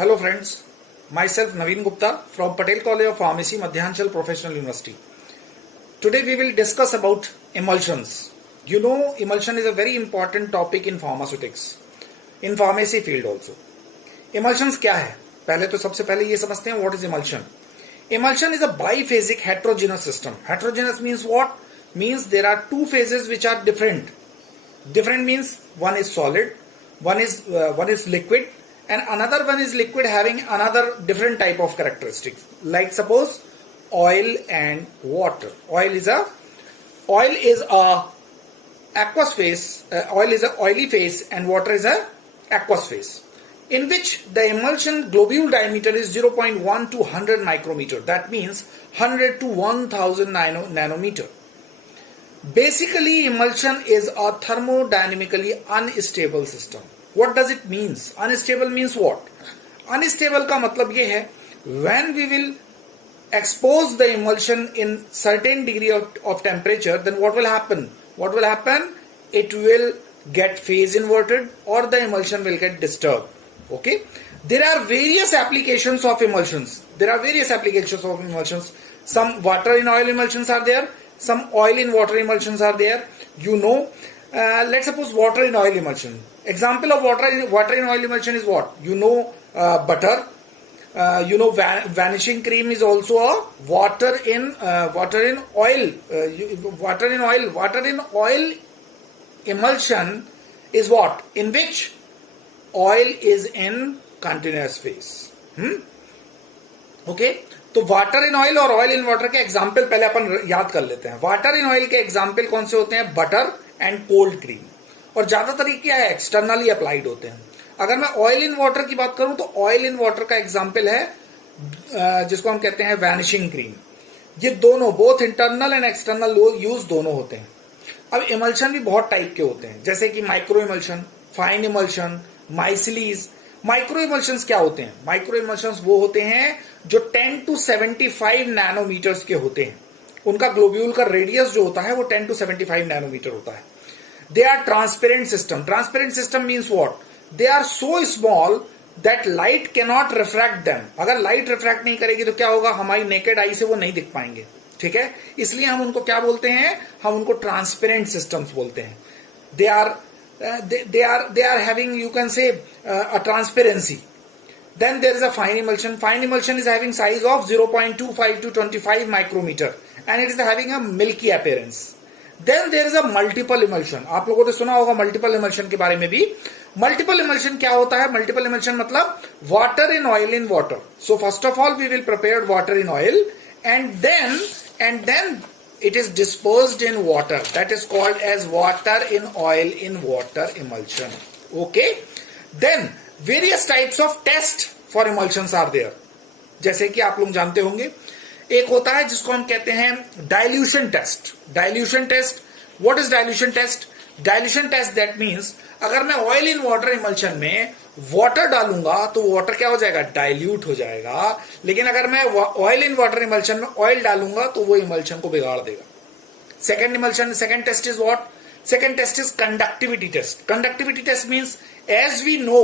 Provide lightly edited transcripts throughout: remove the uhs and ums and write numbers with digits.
Hello friends, myself Naveen Gupta from Patel College of Pharmacy, Madhyanchal Professional University. Today we will discuss about emulsions. You know, emulsion is a very important topic in pharmaceutics, in pharmacy field also. Emulsions क्या है? पहले तो सबसे पहले ये समझते हैं what is emulsion. Emulsion is a biphasic heterogeneous system. Heterogeneous means what? Means there are two phases which are different. Different means one is solid, one is liquid, and another one is liquid having another different type of characteristics. Like suppose oil and water. Oil is a aqueous phase. Oil is a oily phase, and water is a aqueous phase, in which the emulsion globule diameter is 0.1 to 100 micrometer. That means 100 to 1000 nanometer. Basically, emulsion is a thermodynamically unstable system. What does it means? Unstable means what? Unstable का मतलब ये है, when we will expose the emulsion in certain degree of temperature, then what will happen? What will happen? It will get phase inverted or the emulsion will get disturbed. Okay? There are various applications of emulsions. Some water in oil emulsions are there. Some oil in water emulsions are there. You know, let's suppose water in oil emulsion. Example of water in oil emulsion is what? You know, butter. You know, vanishing cream is also a water in oil. Water in oil emulsion is what? In which oil is in continuous phase. Okay? तो water in oil और oil in water के example पहले अपन याद कर लेते हैं. Water in oil के example कौन से होते हैं? Butter and cold cream. और ज्यादातर ये क्या है? एक्सटर्नली अप्लाइड होते हैं. अगर मैं ऑयल इन वाटर की बात करूं तो ऑयल इन वाटर का एग्जाम्पल है जिसको हम कहते हैं वैनिशिंग क्रीम. ये दोनों both internal and external use दोनों होते हैं. अब इमल्शन भी बहुत टाइप के होते हैं, जैसे कि micro emulsion, fine emulsion, micelles. Micro emulsions क्या होते हैं? माइक्रो इमल्शंस वो होते हैं जो 10 to 75 नैनोमीटर्स के होते हैं. उनका ग्लोब्यूल का रेडियस जो होता है वो 10 to 75 नैनोमीटर होता है. They are transparent system. Transparent system means what? They are so small that light can not refract them. अगर लाइट रिफ्रैक्ट नहीं करेगी तो क्या होगा? हमारी नेकेड आई से वो नहीं दिख पाएंगे. ठीक है, इसलिए हम उनको क्या बोलते हैं? हम उनको ट्रांसपेरेंट सिस्टम्स बोलते हैं. They are having, you can say, a transparency. Then there is a fine emulsion. Fine emulsion is having size of 0.25 to 25 micrometer and it is having a milky appearance. Then there is a multiple emulsion. आप लोगों ने सुना होगा multiple emulsion के बारे में भी. Multiple emulsion क्या होता है? Multiple emulsion मतलब water in oil in water. So first of all we will prepare water in oil and then it is dispersed in water. That is called as water in oil in water emulsion. Okay? Then various types of test for emulsions are there. जैसे कि आप लोग जानते होंगे, एक होता है जिसको हम कहते हैं dilution test. Dilution test. What is dilution test? Dilution test that means अगर मैं oil in water emulsion में वाटर डालूंगा तो वाटर क्या हो जाएगा? डाइल्यूट हो जाएगा. लेकिन अगर मैं ऑयल इन वाटर इमल्शन में ऑयल डालूंगा तो वो इमल्शन को बिगाड़ देगा. Second test is what? Second test is conductivity test. Conductivity test means as we know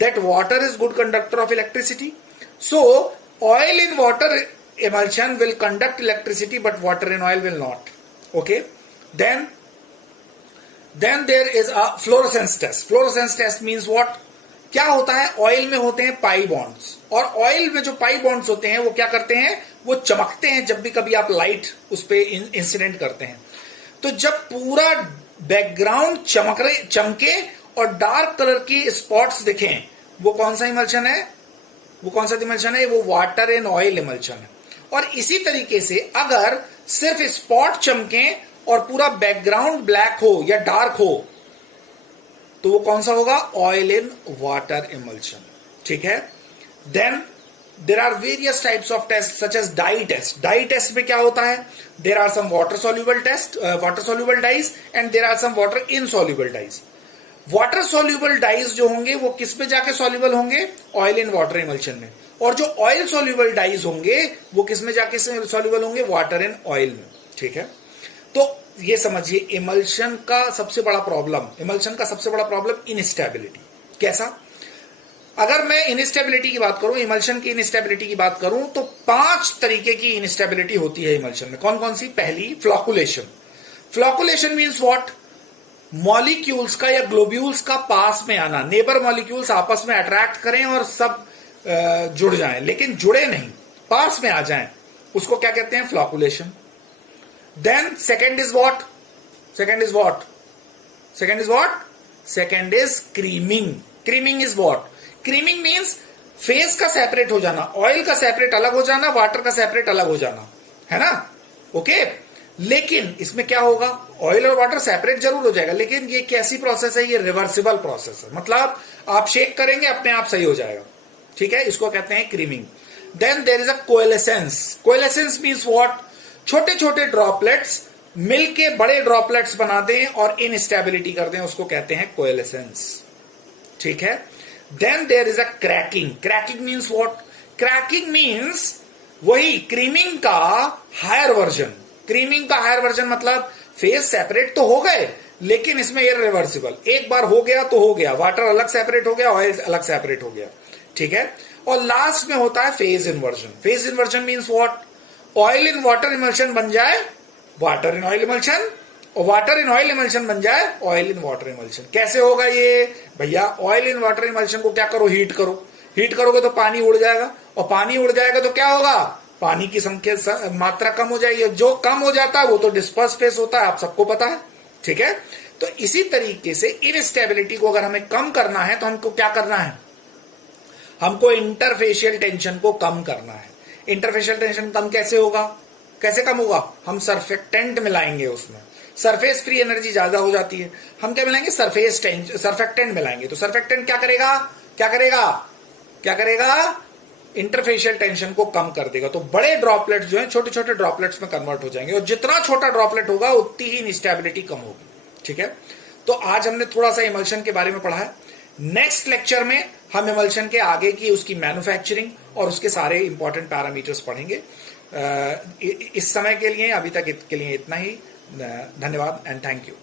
that water is good conductor of electricity, so oil in water emulsion will conduct electricity but water in oil will not. Okay, then there is a fluorescence test. Fluorescence test means what? क्या होता है? Oil में होते हैं pi bonds, और oil में जो pi bonds होते हैं वो क्या करते हैं? वो चमकते हैं जब भी कभी आप लाइट उस पे इंसिडेंट करते हैं. तो जब पूरा बैकग्राउंड चमके और डार्क कलर की स्पॉट्स दिखें, वो कौन सा इमल्शन है? वो वाटर इन ऑयल इमल्शन है. और इसी तरीके से अगर सिर्फ स्पॉट चमके और पूरा बैकग्राउंड ब्लैक हो या डार्क हो तो वो कौन सा होगा? Oil in water emulsion. ठीक है. Then there are various types of test such as dye test. Dye test में क्या होता है? There are some water soluble dyes and there are some water insoluble dyes. Water soluble dyes जो होंगे वो किस पे जाके सोल्यूबल होंगे? ऑयल इन वाटर इमल्शन में. और जो ऑयल सोल्यूबल डाइज होंगे वो किस में जाके सोल्यूबल होंगे? वाटर इन ऑयल में. ठीक है. तो ये समझिए इमल्शन का सबसे बड़ा प्रॉब्लम इनस्टेबिलिटी. कैसा? अगर मैं इनस्टेबिलिटी की बात करूं, इमल्शन की इनस्टेबिलिटी की बात करूं, तो 5 तरीके की इनस्टेबिलिटी होती है इमल्शन में। कौन कौन सी? पहली, flocculation. Flocculation means what? Molecules का या ग्लोब्यूल्स का पास में आना, नेबर मॉलिक्यूल्स आपस में अट्रैक्ट करें और सब जुड़ जाएं, लेकिन जुड़े नहीं, पास में आ जाएं, उसको क्या कहते हैं? Flocculation. Then second is what? Second is what? Second is what? Second is creaming. Creaming is what? Creaming means phase का सेपरेट हो जाना, ऑयल का सेपरेट अलग हो जाना, वाटर का सेपरेट अलग हो जाना, है ना? ओके। लेकिन इसमें क्या होगा? ऑयल और वाटर सेपरेट जरूर हो जाएगा, लेकिन ये कैसी प्रोसेस है? ये रिवर्सिबल प्रोसेस है, मतलब आप शेक करेंगे अपने आप सही हो जाएगा, ठीक है? इसको कहते हैं creaming. Then there is a coalescence. Coalescence means what? छोटे छोटे ड्रॉपलेट्स मिलके बड़े ड्रॉपलेट्स बना दें और इनस्टेबिलिटी कर दें, उसको कहते हैं कोएलेसेंस, ठीक है? Then there is a cracking. Cracking means what? Cracking means वही क्रीमिंग का हायर वर्जन। क्रीमिंग का हायर वर्जन मतलब फेस सेपरेट तो हो गए, लेकिन इसमें ये रिवर्सिबल, एक बार हो गया तो हो गया, वाटर अलग सेपरेट हो गया, ऑयल अलग सेपरेट हो गया, ठीक है? और लास्ट में होता है phase inversion. Phase inversion means what? Oil in water emulsion बन जाए वाटर इन ऑयल इमल्शन, और वाटर इन ऑयल इमल्शन बन जाए ऑयल इन वाटर इमल्शन। कैसे होगा ये भैया? ऑयल इन वाटर इमल्शन को क्या करो? हीट करो। हीट करोगे तो पानी उड़ जाएगा, और पानी उड़ जाएगा तो क्या होगा? पानी की संख्या मात्रा कम हो जाएगी, जो कम हो जाता है वो तो डिस्पर्स फेस होता है, आप सबको पता है, ठीक है? तो इसी तरीके से इनस्टेबिलिटी को अगर हमें कम करना है तो हमको क्या करना है? हमको इंटरफेशियल टेंशन को कम करना है। इंटरफेशियल टेंशन कम कैसे होगा? कैसे कम होगा? हम सरफेक्टेंट मिलाएंगे, उसमें सरफेस फ्री एनर्जी ज्यादा हो जाती है, हम क्या मिलाएंगे? सरफेक्टेंट मिलाएंगे। तो सरफेक्टेंट क्या करेगा? क्या करेगा? क्या करेगा? इंटरफेशियल टेंशन को कम कर देगा। तो बड़े ड्रॉपलेट्स जो हैं छोटे छोटे ड्रॉपलेट्स में कन्वर्ट हो जाएंगे, और जितना छोटा ड्रॉपलेट होगा उतनी ही इंस्टेबिलिटी कम होगी, ठीक है? तो आज हमने थोड़ा सा इमल्शन के बारे में पढ़ा है। नेक्स्ट लेक्चर में हम इमल्शन के आगे की उसकी मैन्युफैक्चरिंग और उसके सारे इंपॉर्टेंट पैरामीटर्स पढ़ेंगे। इस समय के लिए, अभी तक के लिए इतना ही। धन्यवाद एंड थैंक यू।